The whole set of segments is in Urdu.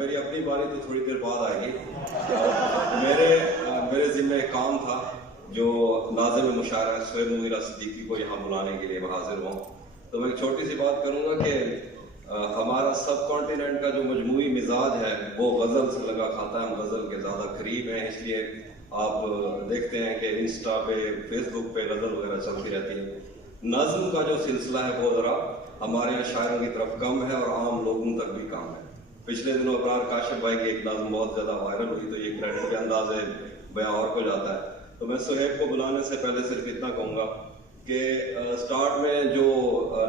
میری اپنی باری تو تھوڑی دیر بعد آئے گی. میرے ذمہ ایک کام تھا جو ناظم مشاعرہ سہیب مغیرہ صدیقی کو یہاں بلانے کے لیے میں حاضر ہوں. تو میں ایک چھوٹی سی بات کروں گا کہ ہمارا سب کانٹیننٹ کا جو مجموعی مزاج ہے وہ غزل سے لگا کھاتا ہے. ہم غزل کے زیادہ قریب ہیں، اس لیے آپ دیکھتے ہیں کہ انسٹا پہ فیس بک پہ غزل وغیرہ چلتی رہتی ہے. نظم کا جو سلسلہ ہے وہ ذرا ہمارے یہاں شاعروں کی طرف کم ہے اور عام لوگوں تک بھی کم ہے. پچھلے دنوں ابرار کاشف بھائی کی ایک نظم بہت زیادہ وائرل ہوئی تو یہ کریڈٹ کے اندازے بیان اور ہو جاتا ہے. تو میں سہیب کو بلانے سے پہلے صرف اتنا کہوں گا کہ سٹارٹ میں جو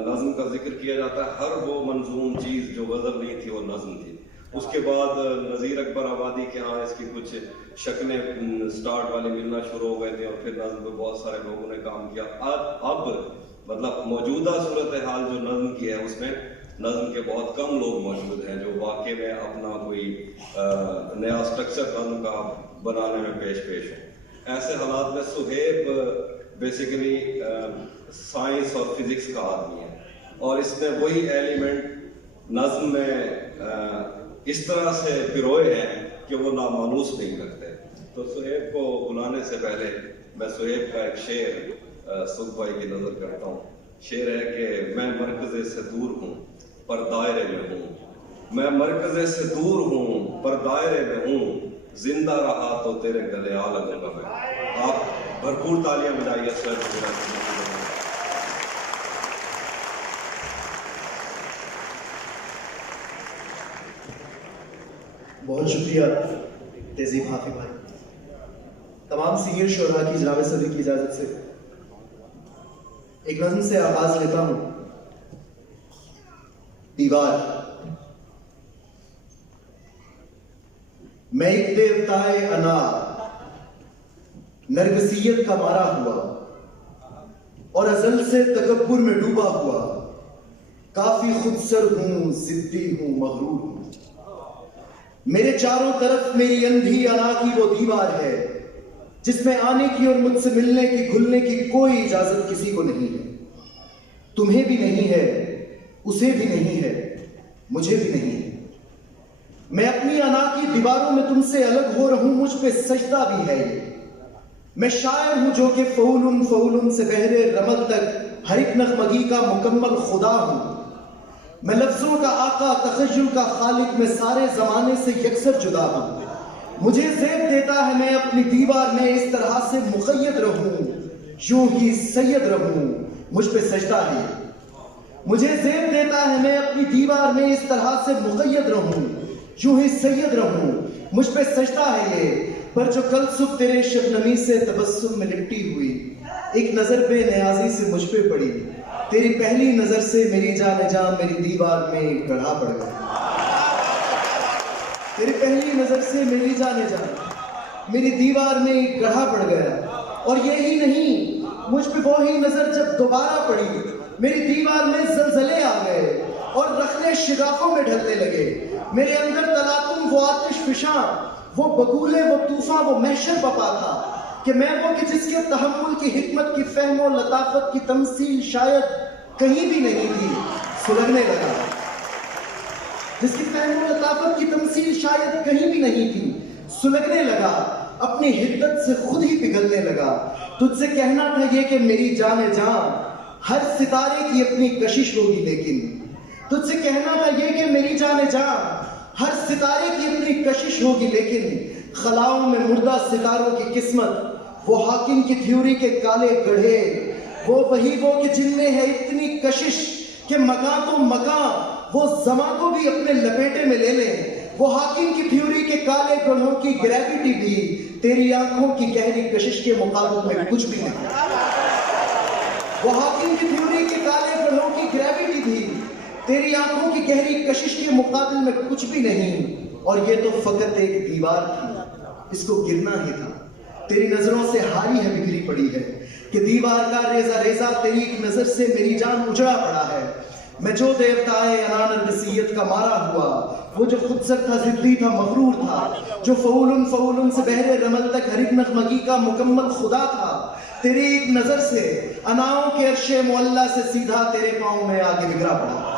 نظم کا ذکر کیا جاتا ہے ہر وہ منظوم چیز جو غزل نہیں تھی وہ نظم تھی. اس کے بعد نذیر اکبر آبادی کے ہاں اس کی کچھ شکلیں سٹارٹ والی ملنا شروع ہو گئے تھے اور پھر نظم پہ بہت سارے لوگوں نے کام کیا. اب مطلب موجودہ صورتحال جو نظم کی ہے اس میں نظم کے بہت کم لوگ موجود ہیں جو واقعے میں اپنا کوئی نیا سٹرکچر نظم کا بنانے میں پیش ہوں. ایسے حالات میں سہیب بیسیکلی سائنس اور فزکس کا آدمی ہے اور اس نے وہی ایلیمنٹ نظم میں اس طرح سے پروئے ہیں کہ وہ نامانوس نہیں کرتے. تو سہیب کو بلانے سے پہلے میں سہیب کا ایک شعر سکھ بھائی کی نظر کرتا ہوں. شعر ہے کہ میں مرکزے سے دور ہوں پر دائرے میں ہوں. میں مرکزے سے دور ہوں پر دائرے میں ہوں. زندہ رہا تو تیرے گلے آ لگوں گا میں. آپ بھرپور تالیاں بجائیے سر. بہت شکریہ تہذیب حافظ بھائی. تمام سینئر شعراء کی جناب صدر کی اجازت سے ایک نظم سے آغاز لیتا ہوں. دیوار. میں ایک دیوتائے انا نرگسیت کا مارا ہوا اور ازل سے تکبر میں ڈوبا ہوا. کافی خودسر ہوں، ضدی ہوں، مغرور ہوں. میرے چاروں طرف میری اندھی انا کی وہ دیوار ہے جس میں آنے کی اور مجھ سے ملنے کی گھلنے کی کوئی اجازت کسی کو نہیں ہے. تمہیں بھی نہیں ہے، اسے بھی نہیں ہے، مجھے بھی نہیں ہے. میں اپنی انا کی دیواروں میں تم سے الگ ہو رہوں، مجھ پہ سجدہ بھی ہے. میں شاعر ہوں جو کہ فعولن سے بہرے رمل تک ہر ایک نغمگی کا مکمل خدا ہوں. میں لفظوں کا آقا، تخیل کا خالق، میں سارے زمانے سے یکسر جدا ہوں. مجھے زیب دیتا ہے میں اپنی دیوار میں اس طرح سے مقید رہوں، یوں ہی سید رہوں، مجھ پہ سجدہ ہے. مجھے زیب دیتا ہے میں اپنی دیوار میں اس طرح سے مقید رہوں، یوں ہی سید رہوں، مجھ پہ سجدہ ہے یہ. پر جو کل صبح تیرے شبنمی سے تبسم میں لپٹی ہوئی، ایک نظر بے نیازی سے مجھ پہ پڑی. تیری پہلی نظر سے میری جان جان میری دیوار میں گڑھا پڑ گیا. تیری پہلی نظر سے میری جان جان میری دیوار میں گڑھا پڑ گیا. اور یہی نہیں، مجھ پہ وہی نظر جب دوبارہ پڑی میری دیوار میں زلزلے آ گئے اور رخنے شگافوں میں ڈھلنے لگے. میرے اندر تلاطم، وہ آتش فشاں، وہ بگولے، وہ طوفان، وہ محشر بپا تھا کہ میں وہ کہ جس کے تحمل کی حکمت کی فہم و لطافت کی تمثیل شاید کہیں بھی نہیں تھی، سلگنے لگا. جس کی فہم و لطافت کی تمثیل شاید کہیں بھی نہیں تھی، سلگنے لگا. اپنی حدت سے خود ہی پگھلنے لگا. تجھ سے کہنا تھا یہ کہ میری جان جان ہر ستارے کی اپنی کشش ہوگی، لیکن تجھ سے کہنا تھا یہ کہ میری جان جان ہر ستارے کی اپنی کشش ہوگی، لیکن خلاؤں میں مردہ ستاروں کی قسمت، وہ حاکم کی تھیوری کے کالے گڑھے، وہ کہ جن میں ہے اتنی کشش کہ مکان تو مکان وہ زماں کو بھی اپنے لپیٹے میں لے لیں. وہ حاکم کی تھیوری کے کالے گڑھوں کی گریوٹی بھی تیری آنکھوں کی گہری کشش کے مقابلے میں کچھ بھی نہیں. وہ حاکم کی تھیوری کے کالے گڑھوں کی گریوٹی بھی تیری آنکھوں کی گہری کشش کے مقابل میں کچھ بھی نہیں. اور یہ تو فقط ایک دیوار تھی، اس کو گرنا ہی تھا. تیری نظروں سے ہاری ہے، بکھری پڑی ہے کہ دیوار کا ریزہ ریزہ تیری ایک نظر سے میری جان اجڑا پڑا ہے. میں جو دیوتائے انا نرگسیت کا مارا ہوا، وہ جو خود سر تھا، ضدی تھا، مغرور تھا، جو فعولن سے بہرے رمل تک ہر ایک نغمگی کا مکمل خدا تھا، تیری ایک نظر سے اناؤں کے عرش معلیٰ سے سیدھا تیرے پاؤں میں آگے بگڑا پڑا.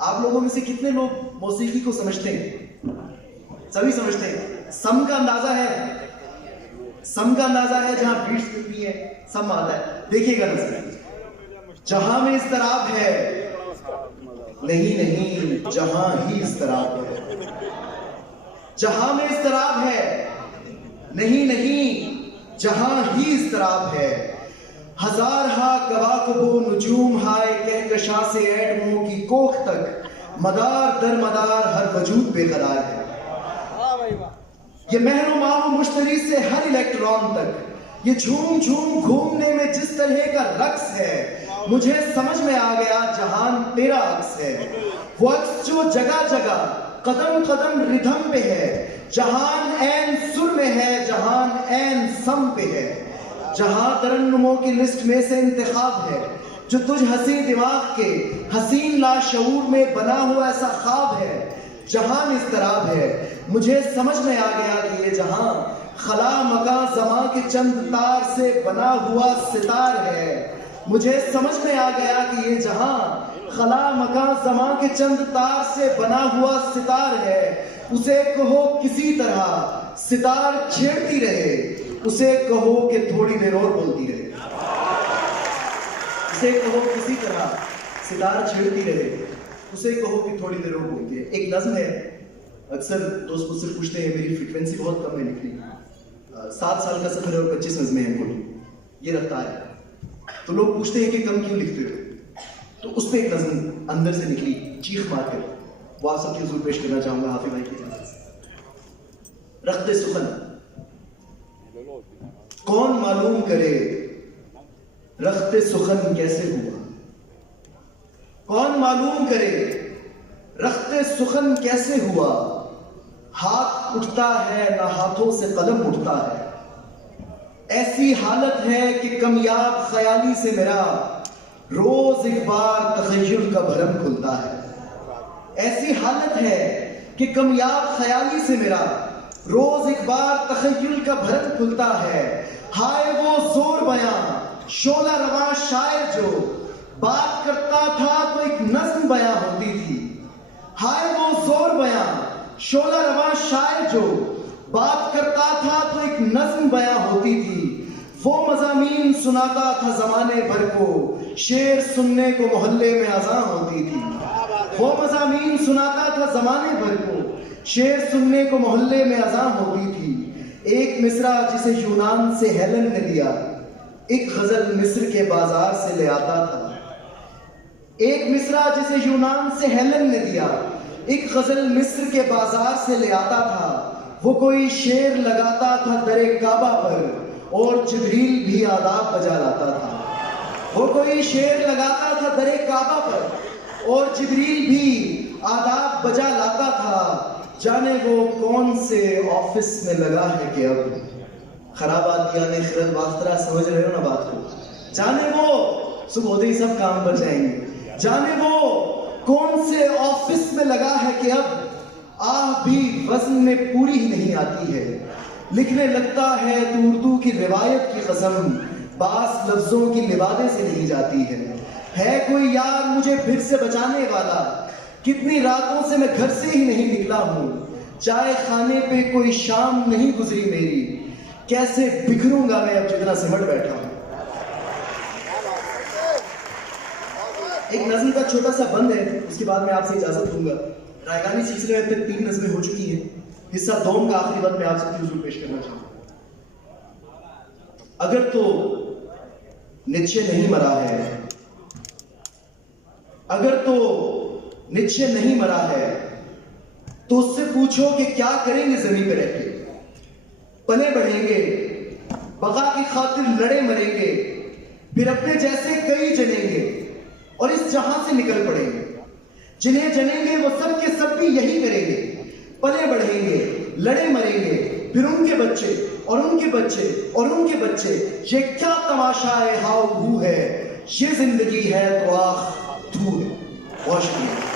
آپ لوگوں میں سے کتنے لوگ موسیقی کو سمجھتے ہیں؟ سبھی سمجھتے ہیں. سم کا اندازہ ہے؟ سم کا اندازہ ہے جہاں بیٹس ملتی ہے سم آتا ہے. دیکھیے گا نظر, جہاں میں اضطراب ہے نہیں جہاں ہی اضطراب ہے. جہاں میں اضطراب ہے نہیں جہاں ہی اضطراب ہے. ہزار ہا کواکب و نجوم ہائے کہکشاں سے ایٹموں کی کوکھ تک, مدار در مدار ہر وجود بے قرار ہے. یہ مہر و ماہ و مشتری سے ہر الیکٹران تک, یہ جھوم جھوم گھومنے میں جس طرح کا رقص ہے, مجھے سمجھ میں آ گیا جہان تیرا عکس ہے. وہ عکس جو جگہ جگہ قدم قدم ردھم پہ ہے, جہان عین سر میں ہے جہان عین سم پہ ہے. جہاں ترنموں کی لسٹ میں سے انتخاب ہے, جو تجھ حسین دماغ کے حسین لاشعور میں بنا ہوا ایسا خواب ہے. جہان اضطراب ہے, مجھے سمجھ میں آ گیا کہ یہ جہاں خلا مکاں زماں کے چند تار سے بنا ہوا ستار ہے. مجھے سمجھ میں آ گیا کہ یہ جہاں خلا مکاں زماں کے چند تار سے بنا ہوا ستار ہے. اسے کہو کسی طرح ستار چھیڑتی رہے, اسے کہو کہ تھوڑی دیر اور بولتی رہے. اسے کہو کسی طرح ستار چھیڑتی رہے, اسے کہو کہ تھوڑی دیر اور بولتی رہے. ایک نظم ہے, اکثر دوست مجھ سے پوچھتے ہیں میری فریکوینسی بہت کم ہے لکھنے کی, 7 سال کا سفر ہے اور 25 نظمیں ہیں کل, یہ رفتار ہے. تو لوگ پوچھتے ہیں کہ کم کیوں لکھتے ہو, تو اس پہ ایک نظم اندر سے نکلی چیخ مار کر, وہ آپ سب کی حضور پیش کرنا چاہوں گا حافظ بھائی کی اجازت سے. رخت سخن کون معلوم کرے رخت سخن کیسے ہوا, کون معلوم کرے رخت سخن کیسے ہوا. ہاتھ اٹھتا ہے نہ ہاتھوں سے قلم اٹھتا ہے, ایسی حالت ہے کہ کمیاب خیالی سے میرا روز ایک بار تخیل کا بھرم کھلتا ہے. ایسی حالت ہے کہ کمیاب خیالی سے میرا روز ایک بار تخیل کا بھرم کھلتا ہے. ہائے وہ زور بیاں شعلہ رواں شاعر جو بات کرتا تھا تو ایک نظم بیاں ہوتی تھی. ہائے وہ زور بیاں شعلہ رواں شاعر جو بات کرتا تھا تو ایک نظم بیاں ہوتی تھی. وہ مضامین سناتا تھا زمانے بھر کو, شعر سننے کو محلے میں اذاں ہوتی تھی. وہ مضامین سناتا تھا زمانے بھر کو, شعر سننے کو محلے میں اذاں ہوتی تھی. ایک مصرع جسے یونان سے ہیلن نے دیا, ایک غزل مصر کے بازار سے لے آتا تھا. ایک مصرع جسے یونان سے ہیلن نے دیا, ایک غزل مصر کے بازار سے لے آتا تھا. وہ کوئی شعر لگاتا تھا در کعبہ پر اور جبریل بھی آداب بجا لاتا تھا. وہ کوئی شعر لگاتا تھا در کعبہ پر اور جبریل بھی آداب بجا لاتا تھا. جانے وہ کون سے آفس میں لگا ہے کہ اب خرابات یعنی خرد باخترا, سمجھ رہے ہو نا بات کو. جانے وہ صبح ہوتے ہی سب کام پر جائیں گے. جانے وہ کون سے آفس میں لگا ہے کہ اب آہ بھی وزن میں پوری ہی نہیں آتی ہے. لکھنے لگتا ہے تو اردو کی روایت کی قسم بعض لفظوں کی لبادے سے نہیں جاتی ہے. ہے کوئی یار مجھے پھر سے بچانے والا, کتنی راتوں سے میں گھر سے ہی نہیں نکلا ہوں. چائے خانے پہ کوئی شام نہیں گزری میری, کیسے بکھروں گا میں اب جتنا سمٹ بیٹھا ہوں. ایک نظم کا چھوٹا سا بند ہے, اس کے بعد میں آپ سے اجازت دوں گا. رائگانی سلسلے میں اب تک 3 نظمیں ہو چکی ہیں, حصہ دوم کا آخری بند میں آپ سب کی حضور پیش کرنا چاہوں گا. اگر تو نیچے نہیں مرا ہے, اگر تو نیچے نہیں مرا ہے تو اس سے پوچھو کہ کیا کریں گے زمین پہ رہ کے. پلے بڑھیں گے, بقا کی خاطر لڑے مریں گے, پھر اپنے جیسے کئی جنیں گے اور اس جہاں سے نکل پڑیں گے. جنہیں جنیں گے وہ سب کے سب بھی یہی کریں گے. پلے بڑھیں گے, لڑے مریں گے, پھر ان کے بچے اور ان کے بچے اور ان کے بچے. یہ کیا تماشا ہے ہاؤ ہو ہے, یہ زندگی ہے تو آخ تو ہے. بہت شکریہ.